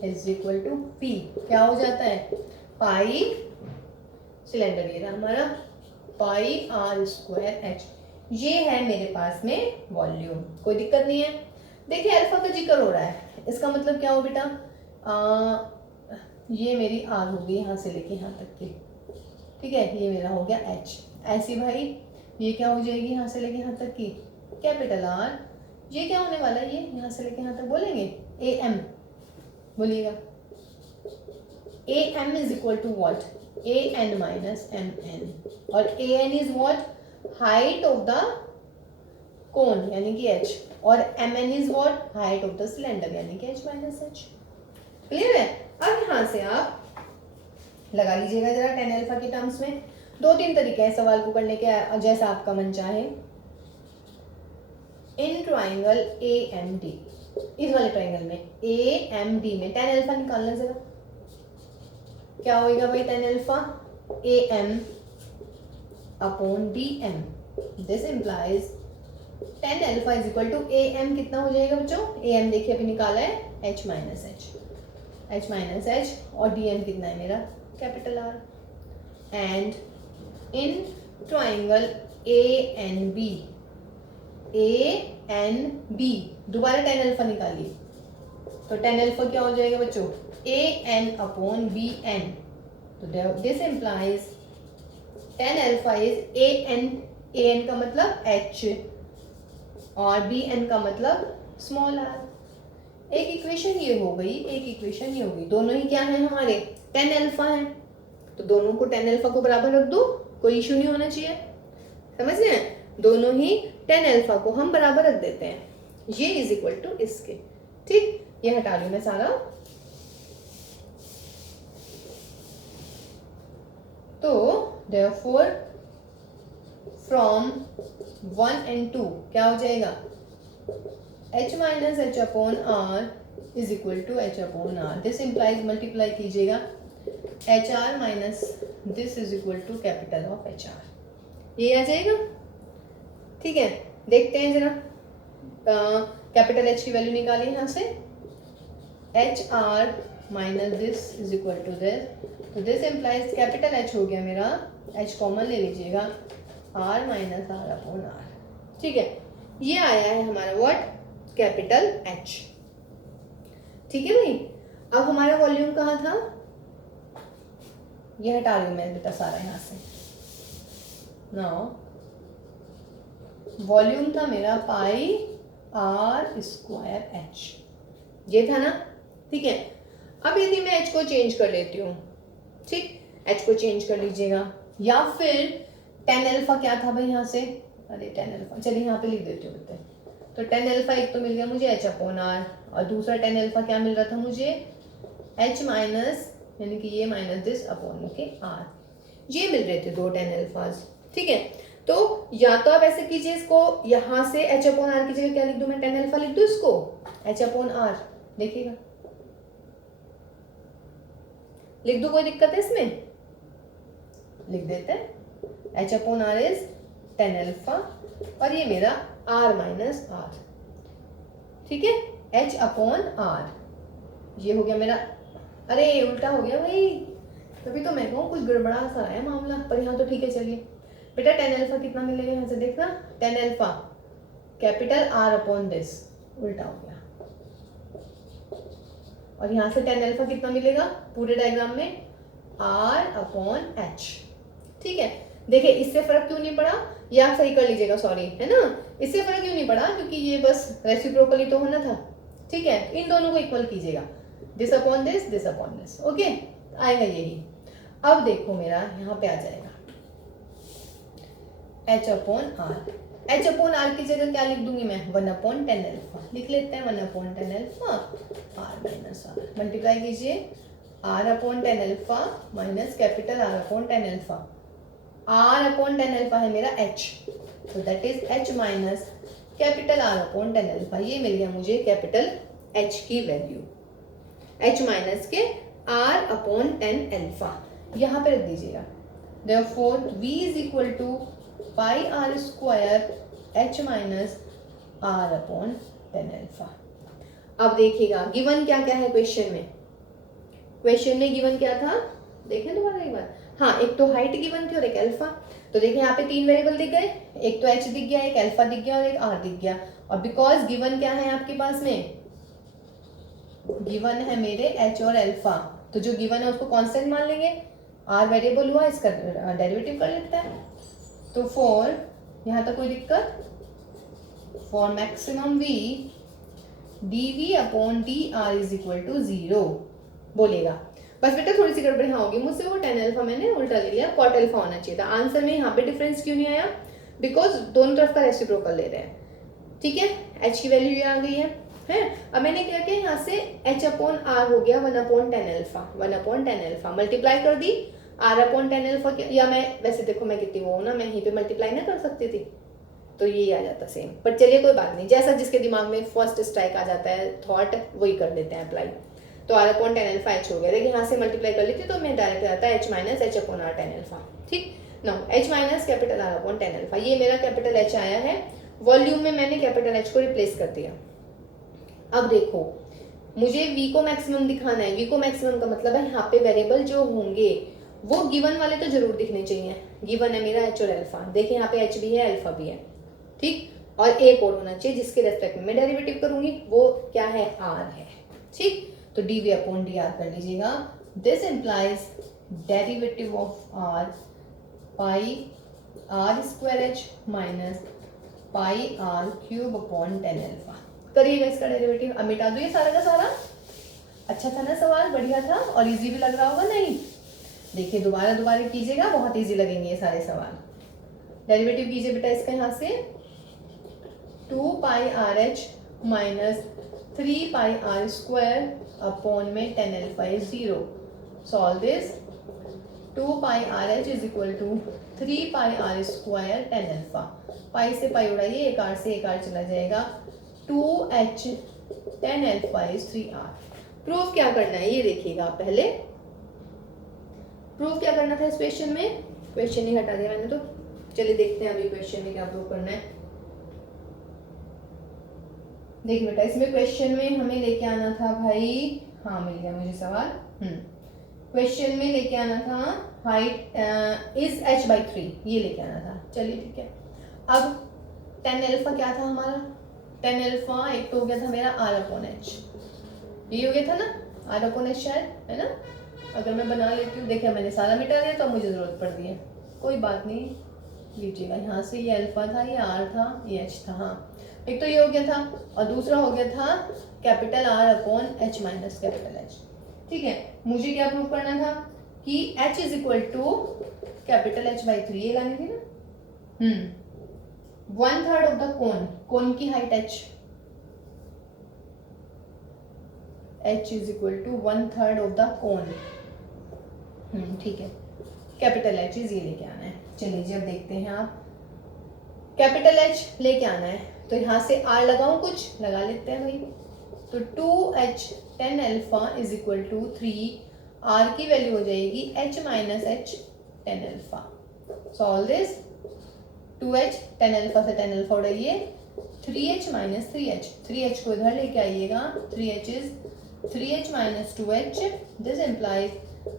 is equal to P, क्या हो जाता है, पाई, सिलेंडर ये रहा हमारा, पाई r स्क्वायर h, ये है मेरे पास में वॉल्यूम, कोई दिक्कत नहीं है। देखिए अल्फा का जिक्र हो रहा है, इसका मतलब क्या हो बेटा, ये मेरी r होगी यहाँ से लेके यहाँ तक की, ठीक है, ये मेरा हो गया h, ऐसी भाई ये क्या हो जाएगी यहाँ से लेके यहाँ तक की कैपिटल R, ये क्या होने वाला है, ये यहाँ से लेके यहाँ तक बोलेंगे am, बोलिएगा am is equal to what, an minus mn, और an is what, height of the cone यानी कि h, और mn is what, height of the cylinder यानी कि h माइनस h। क्लियर है। अब यहाँ से आप लगा लीजिएगा जरा tan अल्फा के टर्म्स में, दो तीन तरीके हैं सवाल को करने के, जैसा आपका मन चाहे। इन ट्राइंगल AMD, इस वाले ट्राइंगल में AMD में tan अल्फा निकालना जरा, क्या होएगा भाई tan alpha, AM upon DM, this implies tan alpha is equal to AM, कितना हो जाएगा बच्चों, AM देखिए अभी निकाला है h माइनस h, और DM कितना है मेरा capital R। And in triangle ANB, दोबारा tan अल्फा निकालिए, तो tan अल्फा क्या हो जाएगा बच्चों, AN अपॉन BN, तो this implies tan alpha is AN का मतलब H और BN का मतलब स्मॉल r। एक इक्वेशन ये हो गई, एक इक्वेशन ये हो गई, दोनों ही क्या है हमारे tan अल्फा है, तो दोनों को tan अल्फा को बराबर रख दो, कोई इशू नहीं होना चाहिए, समझ गए, दोनों ही tan अल्फा को हम बराबर रख देते हैं, ये इज इक्वल टू इसके, ठीक, ये हटा लूं मैं सारा। तो therefore फ्रॉम 1 and 2 क्या हो जाएगा, h minus h upon r is equal to h upon r, this implies multiply कीजिएगा H are minus this is equal to capital of H R, ये आ जाएगा, ठीक है। देखते हैं जरा, कैपिटल एच की वैल्यू निकालिए यहाँ से, h are minus this is equal to this, तो दिस इंप्लाइज कैपिटल एच हो गया मेरा, एच कॉमन ले लीजिएगा, r minus r upon r, ठीक है, ये आया है हमारा व्हाट, कैपिटल एच, ठीक है भाई। अब हमारा वॉल्यूम कहाँ था, ये हटा रही हूँ मैं बेटा सारा यहाँ से। नाउ वॉल्यूम था मेरा पाई आर स्क्वायर एच, ये था ना, ठीक है। अब यदि मैं एच को चेंज कर लेती हूँ, ठीक, एच को चेंज कर लीजिएगा, या फिर टेन एल्फा क्या था भाई यहाँ से, अरे टेन एल्फा चलिए यहाँ पे लिख देती हूँ बेटे। तो टेन एल्फा एक तो मिल गया मुझे एच अपॉन आर, और दूसरा टेन एल्फा क्या मिल रहा था मुझे, एच माइनस यानी कि ये माइनस दिस अपॉन के आर, ये मिल रहे थे दो टेन एल्फाज, ठीक है। तो या तो आप ऐसे कीजिए, इसको यहाँ से एच अपॉन आर की जगह क्या लिख दूं मैं, टेन एल्फा लिख दूं इसको, एच अपॉन आर, देखिएगा लिख दूं, कोई दिक्कत है इसमें, लिख देते हैं h upon r is tan alpha, और ये मेरा आर माइनस आर, ठीक है, एच अपॉन आर, ये हो गया मेरा, अरे उल्टा हो गया भाई, तभी तो मैं कहूँ कुछ गड़बड़ा सा है मामला, पर यहाँ तो ठीक है। चलिए बेटा टेन एल्फा कितना मिलेगा यहाँ से देखना, tan alpha capital R upon this, उल्टा हो गया, और यहाँ से टेन एल्फा कितना मिलेगा पूरे डायग्राम में, आर अपॉन एच, ठीक है। देखिए इससे फर्क क्यों नहीं पड़ा, ये आप सही कर लीजिएगा, सॉरी, है ना, इससे फर्क क्यों नहीं पड़ा, क्योंकि ये बस रेसिप्रोकली तो होना था, ठीक है। इन दोनों को इक्वल कीजिएगा, दिस अपॉन दिस, ओके, आएगा यही। अब देखो मेरा यहाँ पे आ जाएगा h upon r, h upon r की जगह क्या लिख दूंगी मैं, वन अपॉन टेन एल्फा लिख लेते हैं, one upon tan alpha R minus R, multiply कीजिए, R upon tan alpha minus capital are upon tan alpha, R upon tan alpha है मेरा एच, तो that is H minus capital are upon tan alpha, ये मिल गया मुझे capital H की value, H minus K R upon tan alpha, यहाँ पे रख दीजिएगा। Therefore v is equal to pi are square H minus r upon tan alpha. अब देखिएगा गिवन क्या क्या है क्वेश्चन में, क्वेश्चन में गिवन क्या था, देखें दोबारा एक बार, हाँ एक तो हाइट गिवन थी और एक अल्फा, तो देखिए यहाँ पे तीन वेरिएबल दिख गए, एक तो एच दिख गया, एक अल्फा दिख गया और एक आर दिख गया, और बिकॉज गिवन क्या है आपके पास में, गिवन है मेरे एच और अल्फा, तो जो गिवन है उसको कांस्टेंट मान लेंगे, आर वेरिएबल हुआ, इसका डेरिवेटिव कर लेते हैं। तो फॉर यहाँ तक कोई दिक्कत, फॉर मैक्सिमम v dv अपॉन dr इज इक्वल टू 0 बोलेगा। बस बेटा थोड़ी सी गड़बड़ यहाँ होगी मुझसे, वो टेन एल्फा मैंने उल्टा ले लिया, कॉट एल्फा होना चाहिए था। आंसर में यहाँ पे डिफरेंस क्यों नहीं आया, बिकॉज दोनों तरफ का रेसिप्रोकल ले रहे हैं, ठीक है। एच की वैल्यू ये आ गई है। अब मैंने क्या किया, यहाँ से एच अपॉन आर हो गया one upon tan alpha, multiply कर दी आर अपॉन टेन एल्फा, या मैं वैसे देखो मैं कितनी वो ना, मैं यहीं पे मल्टीप्लाई ना कर सकती थी, तो ये आ जाता सेम, पर चलिए कोई बात नहीं, जैसा जिसके दिमाग में फर्स्ट स्ट्राइक आ जाता है थॉट, वही कर देते हैं अप्लाई। तो r upon tan alpha h हो गया, देखिए यहाँ से मल्टीप्लाई कर लेती तो मैं डायरेक्ट आता है H minus H upon R tan alpha, ठीक। Now H minus capital are upon tan alpha, ये मेरा कैपिटल एच आया है, वॉल्यूम में मैंने कैपिटल एच को रिप्लेस कर दिया। अब देखो मुझे v को मैक्सिमम दिखाना है, v को मैक्सिमम का मतलब है यहाँ पे वेरिएबल जो होंगे वो गिवन वाले तो जरूर दिखने चाहिए, गिवन है मेरा एच और अल्फा, देखिए यहाँ पे एच भी है अल्फा भी है, ठीक, और एक और होना चाहिए जिसके रेस्पेक्ट में मैं डेरिवेटिव करूंगी, वो क्या है, आर है, ठीक। तो dv अपॉन dr कर लीजिएगा, this implies derivative of r pi are square H minus pi r cube upon tan alpha, करिएगा इसका डेरिवेटिव। अब मिटा दो ये सारा का सारा, अच्छा था ना सवाल, बढ़िया था और इजी भी लग रहा होगा, नहीं देखिए दोबारा कीजिएगा, बहुत इजी लगेंगे ये सारे सवाल। डेरिवेटिव कीजिए बेटा इसका, यहाँ से 2 pi R H minus 3 pi are square upon में 10 alpha is 0, solve this, 2 pi R H is equal to 3 pi are square 10 alpha, pi से पाई उड़ाइए, एक आर से एक आर चला जाएगा, 2h 10 alpha is 3r। Proof क्या करना है ये देखिएगा, पहले प्रूफ क्या करना था इस क्वेश्चन में, क्वेश्चन ही हटा दिया मैंने तो, चलिए देखते हैं अभी क्वेश्चन में क्या प्रूफ करना है। देखिए बेटा इसमें क्वेश्चन में हमें लेके आना था भाई, हाँ मिल गया मुझे सवाल, क्वेश्चन में लेके आना था हाइट इज h by 3, ये लेके आना था, चलिए ठीक है। अब 10 अल्फा क्या था हमारा, 10 अल्फा एक तो हो गया था मेरा r अपॉन h, ये हो गया था ना, आर अपॉन एच शायद, है ना। अगर मैं बना लेती हूँ, देखिए मैंने सारा मिटा दिया तो मुझे ज़रूरत पड़ रही है, कोई बात नहीं लीजिएगा। यहाँ से ये अल्फा था, ये आर था, ये एच था। हाँ, एक तो ये हो गया था और दूसरा हो गया था capital are upon h minus capital h. ठीक है, मुझे क्या प्रूव करना था कि h is equal to capital h by 3, ये लानी थी ना। 1/3 ऑफ द कोन की height h is equal to 1/3 of the cone. ठीक है, कैपिटल एच इज ये लेके आना है। चलिए जी अब देखते हैं, आप कैपिटल एच लेके आना है तो यहाँ से आर लगाऊं, कुछ लगा लेते हैं भाई। तो 2h tan alpha is equal to 3, R की वैल्यू हो जाएगी h minus H tan alpha. Solve this, 2h tan alpha से tan अल्फा उड़ाइए, 3h माइनस 3h, 3h को इधर लेके आइएगा, 3h is 3h minus 2h, this implies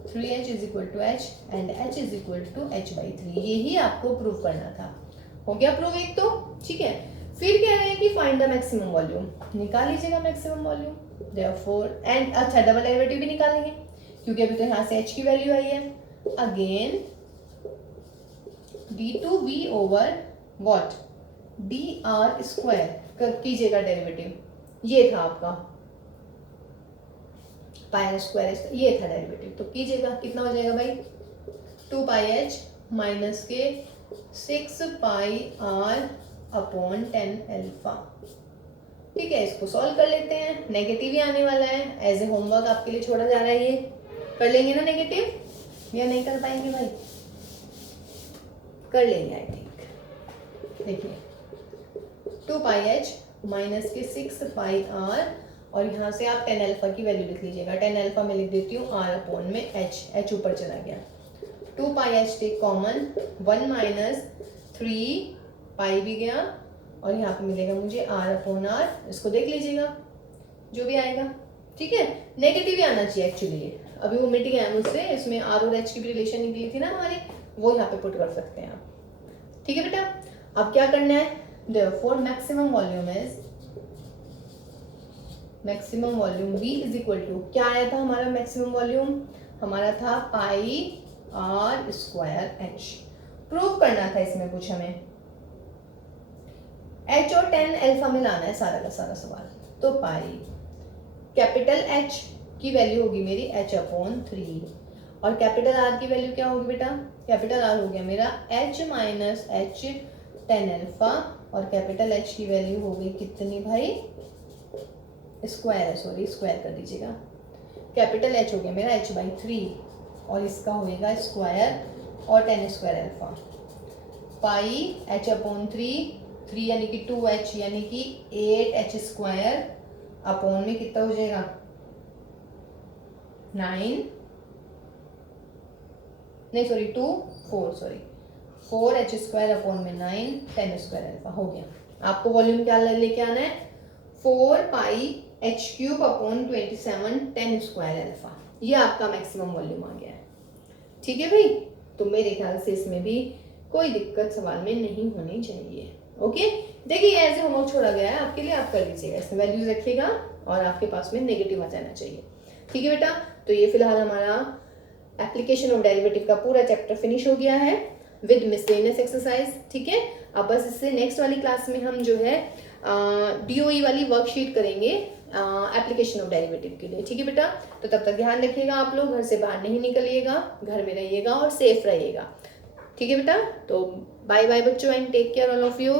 3h is equal to h and h is equal to h by 3। यही आपको prove करना था। हो गया प्रूव एक तो, ठीक है। फिर कह रहे हैं कि फाइंड द मैक्सिमम वॉल्यूम, निकाल लीजिएगा मैक्सिमम वॉल्यूम। देयरफॉर एंड अच्छा डबल डेरिवेटिव भी निकालेंगे क्योंकि अभी तो यहाँ से h की वैल्यू आई है। Again d2v over what dr square कीजिएगा डेरिवेटिव, ये था आपका पाई स्क्वायर, ये था डेरिवेटिव, तो कीजिएगा। कितना हो जाएगा भाई, 2 पाई एच माइनस के 6 पाई आर अपॉन 10 अल्फा। ठीक है, इसको सॉल्व कर लेते हैं। नेगेटिव ही आने वाला है, एज ए होमवर्क आपके लिए छोड़ा जा रहा है। ये कर लेंगे ना नेगेटिव, या नहीं कर पाएंगे भाई? कर लेंगे आई थिंक। देखिए 2 पाई एच माइनस के 6 पाई आर, और यहाँ से आप 10 अल्फा की वैल्यू लिख लीजिएगा। 10 अल्फा में लिख देती हूँ आर अपॉन में एच ऊपर चला गया। 2 पाई एच टेक कॉमन, 1 माइनस 3 पाई भी गया, और यहाँ पे मिलेगा मुझे आर अपॉन आर, इसको देख लीजिएगा जो भी आएगा। ठीक है, नेगेटिव ही आना चाहिए एक्चुअली, अभी वो मिट गया मुझसे, इसमें आर और एच की भी रिलेशन निकली थी ना हमारी, वो यहाँ पे पुट कर सकते हैं आप। ठीक है बेटा, अब क्या करना है, therefore maximum volume is, maximum volume V is equal to, क्या आया था हमारा मैक्सिमम वॉल्यूम, हमारा था pi are square h. Prove करना था इसमें कुछ हमें, h और 10 अल्फा में लाना है सारा का सारा सवाल। तो पाई कैपिटल H की वैल्यू होगी मेरी h अपॉन 3, और कैपिटल R की वैल्यू क्या होगी बेटा, कैपिटल R हो गया मेरा h माइनस एच 10 अल्फा, और कैपिटल H की वैल्यू हो गई कितनी भाई, स्क्वायर है, सॉरी स्क्वायर कर दीजिएगा। कैपिटल H हो गया मेरा h बाई 3, और इसका होएगा स्क्वायर और 10 स्क्वायर अल्फा, पाई h अपॉन 3 यानी कि 2h यानी कि 8h स्क्वायर अपॉन में कितना हो जाएगा 9, नहीं सॉरी 4h स्क्वायर अपॉन में 9 10 स्क्वायर अल्फा हो गया। आपको वॉल्यूम क्या लेके आना है, 4 पाई h cube upon 27 10 square alpha, ये आपका मैक्सिमम वॉल्यूम आ गया है। ठीक है भाई, तो मेरे ख्याल से इसमें भी कोई दिक्कत सवाल में नहीं होनी चाहिए। ओके, देखिए ऐसे होमवर्क छोड़ा गया है आपके लिए, आप कर लीजिएगा, इसमें वैल्यूज रखिएगा और आपके पास में नेगेटिव आ जाना चाहिए। ठीक है बेटा, तो ये फिलहाल हमारा एप्लीकेशन ऑफ डेरिवेटिव का पूरा चैप्टर फिनिश हो गया है विद मिसलेनियस एक्सरसाइज। ठीक है, अब बस इससे नेक्स्ट वाली क्लास में हम जो है DOE वाली वर्कशीट करेंगे एप्लीकेशन ऑफ डेरिवेटिव के लिए। ठीक है बेटा, तो तब तक ध्यान रखिएगा, आप लोग घर से बाहर नहीं निकलिएगा, घर में रहिएगा और सेफ रहिएगा। ठीक है बेटा, तो बाय बाय बच्चों and take care all of you.